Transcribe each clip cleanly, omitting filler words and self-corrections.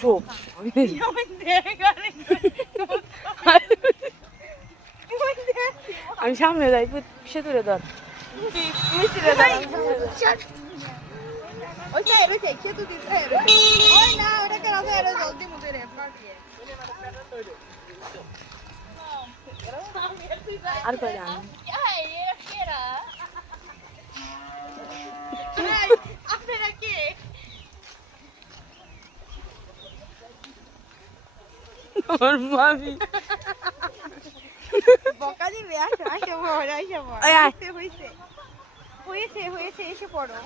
চুপ আমি সামনে যাই সে দূরে ধর আর কয়টা মামি বকা দিবে হয়েছে এসে পড়ো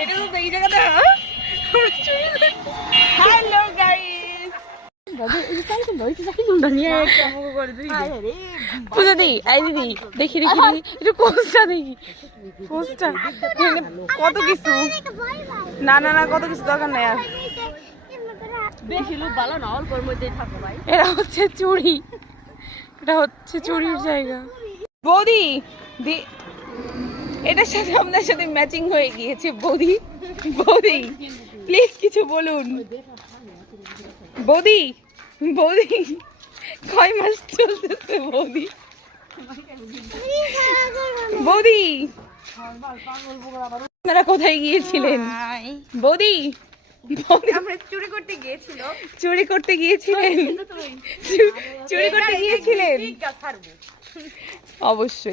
এটা তো এই জায়গাটা hello guys Puja the I দিদি দেখি দেখি একটু কোচটা দেখি কোচটা কত কিছু না না না কত কিছু দরকার নাই আর বেশি লোক ভালো না অল্পর মধ্যেই থাকো ভাই এটা হচ্ছে চুড়ি এটা হচ্ছে চুড়ির জায়গা বৌদি এটার সাথে আপনার সাথে ম্যাচিং হয়ে গিয়েছে বৌদি বৌদি প্লিজ কিছু বলুন বৌদি বৌদি কয় মাস চলতেছে বৌদি বৌদি আপনারা কোথায় গিয়েছিলেন বৌদি আমরা চুরি করতে গিয়েছিলাম চুরি করতে গিয়েছিলেন চুরি করতে গিয়েছিলেন অবশ্যই